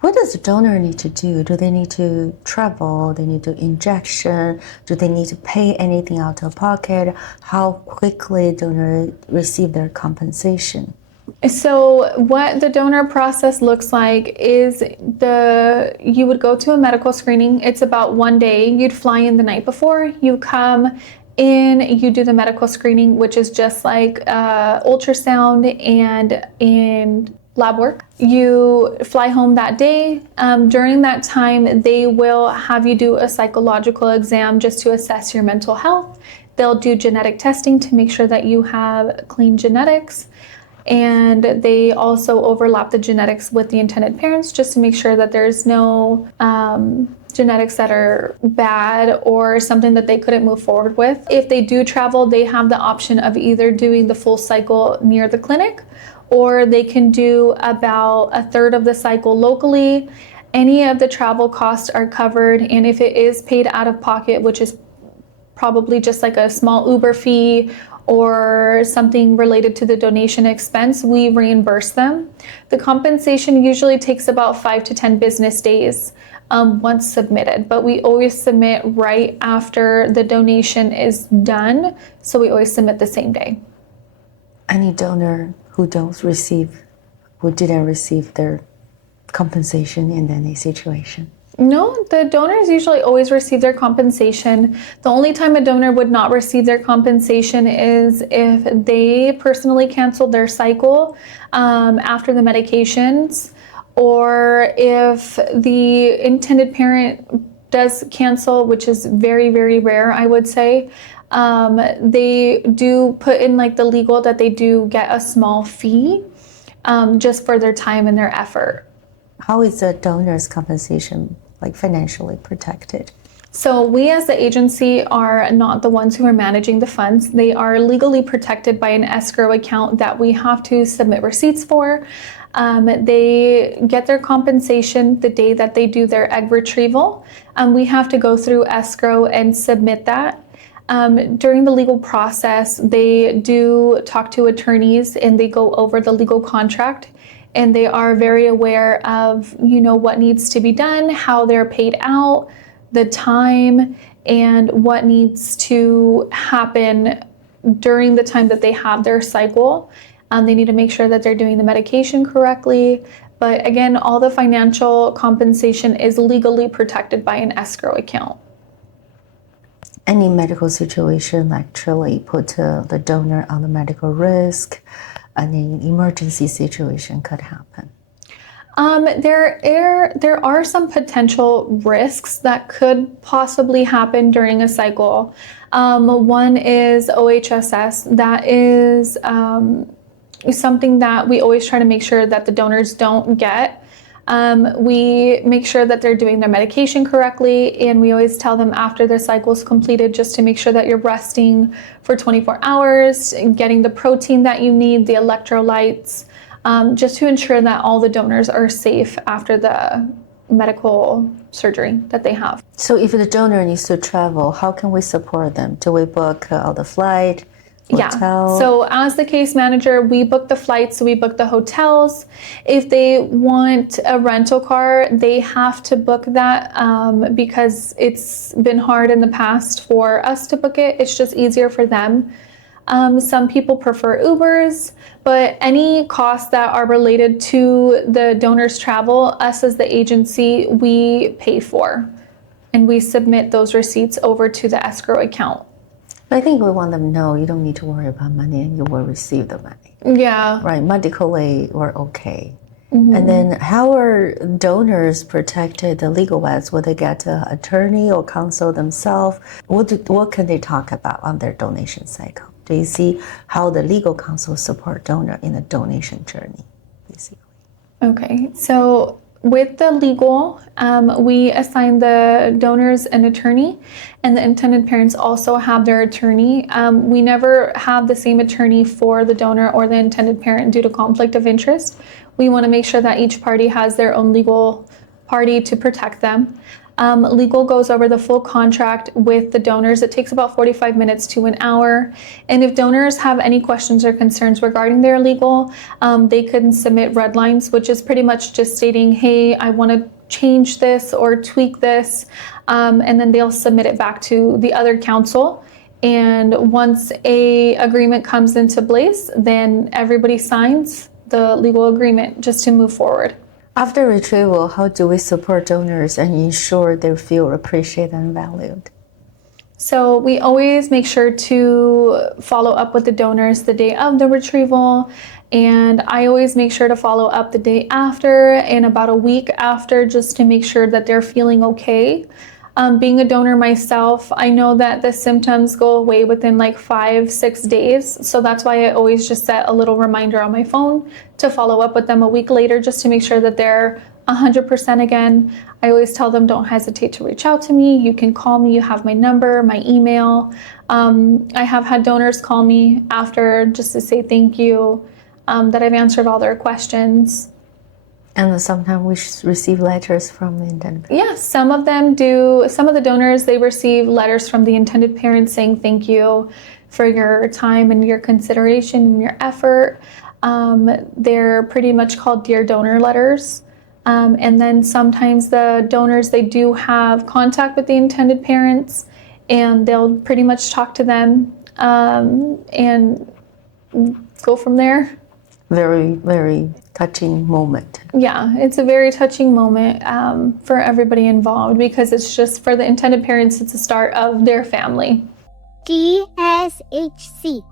What does the donor need to do? Do they need to travel? They need to injection? Do they need to pay anything out of pocket? How quickly donor receive their compensation? So what the donor process looks like is you would go to a medical screening. It's about 1 day. You'd fly in the night before. You come in, you do the medical screening, which is just like ultrasound and lab work. You fly home that day. During that time, they will have you do a psychological exam just to assess your mental health. They'll do genetic testing to make sure that you have clean genetics. And they also overlap the genetics with the intended parents just to make sure that there's no genetics that are bad or something that they couldn't move forward with. If they do travel, they have the option of either doing the full cycle near the clinic, or they can do about a third of the cycle locally. Any of the travel costs are covered, and if it is paid out of pocket, which is probably just like a small Uber fee or something related to the donation expense, we reimburse them. The compensation usually takes about 5 to 10 business days once submitted, but we always submit right after the donation is done, so we always submit the same day. Any donor who didn't receive their compensation in any situation? No, the donors usually always receive their compensation. The only time a donor would not receive their compensation is if they personally canceled their cycle after the medications, or if the intended parent does cancel, which is very, very rare, I would say. They do put in like the legal that they do get a small fee just for their time and their effort. How is the donor's compensation like financially protected? So we as the agency are not the ones who are managing the funds. They are legally protected by an escrow account that we have to submit receipts for. They get their compensation the day that they do their egg retrieval. We have to go through escrow and submit that. During the legal process, they do talk to attorneys and they go over the legal contract, and they are very aware of, what needs to be done, how they're paid out, the time, and what needs to happen during the time that they have their cycle. They need to make sure that they're doing the medication correctly. But again, all the financial compensation is legally protected by an escrow account. Any medical situation actually put the donor on the medical risk, and an emergency situation could happen? There are some potential risks that could possibly happen during a cycle. One is OHSS. That is something that we always try to make sure that the donors don't get. We make sure that they're doing their medication correctly, and we always tell them after their cycle is completed just to make sure that you're resting for 24 hours, getting the protein that you need, the electrolytes, just to ensure that all the donors are safe after the medical surgery that they have. So if the donor needs to travel, how can we support them? Do we book the flight? Hotel? Yeah, so as the case manager, we book the flights, so we book the hotels. If they want a rental car, they have to book that because it's been hard in the past for us to book it. It's just easier for them. Some people prefer Ubers, but any costs that are related to the donor's travel, us as the agency, we pay for, and we submit those receipts over to the escrow account. I think we want them to know you don't need to worry about money and you will receive the money. Yeah. Right, medically we're okay. Mm-hmm. And then how are donors protected legal-wise? Will they get an attorney or counsel themselves? What can they talk about on their donation cycle? Do you see how the legal counsel support donor in the donation journey, basically? Okay, so with the legal, we assign the donors an attorney, and the intended parents also have their attorney. We never have the same attorney for the donor or the intended parent due to conflict of interest. We want to make sure that each party has their own legal party to protect them. Legal goes over the full contract with the donors. It takes about 45 minutes to an hour. And if donors have any questions or concerns regarding their legal, they can submit red lines, which is pretty much just stating, hey, I want to change this or tweak this. And then they'll submit it back to the other counsel. And once a agreement comes into place, then everybody signs the legal agreement just to move forward. After retrieval, how do we support donors and ensure they feel appreciated and valued? So we always make sure to follow up with the donors the day of the retrieval. And I always make sure to follow up the day after and about a week after, just to make sure that they're feeling okay. Being a donor myself, I know that the symptoms go away within like 5-6 days. So that's why I always just set a little reminder on my phone to follow up with them a week later, just to make sure that they're 100% again. I always tell them, don't hesitate to reach out to me. You can call me. You have my number, my email. I have had donors call me after just to say thank you, that I've answered all their questions. And sometimes we receive letters from the intended parents. Yeah, some of them do. Some of the donors, they receive letters from the intended parents saying thank you for your time and your consideration and your effort. They're pretty much called Dear Donor letters. And then sometimes the donors, they do have contact with the intended parents, and they'll pretty much talk to them and go from there. Very, very touching moment. Yeah, it's a very touching moment for everybody involved, because it's just for the intended parents, it's the start of their family. GSHC.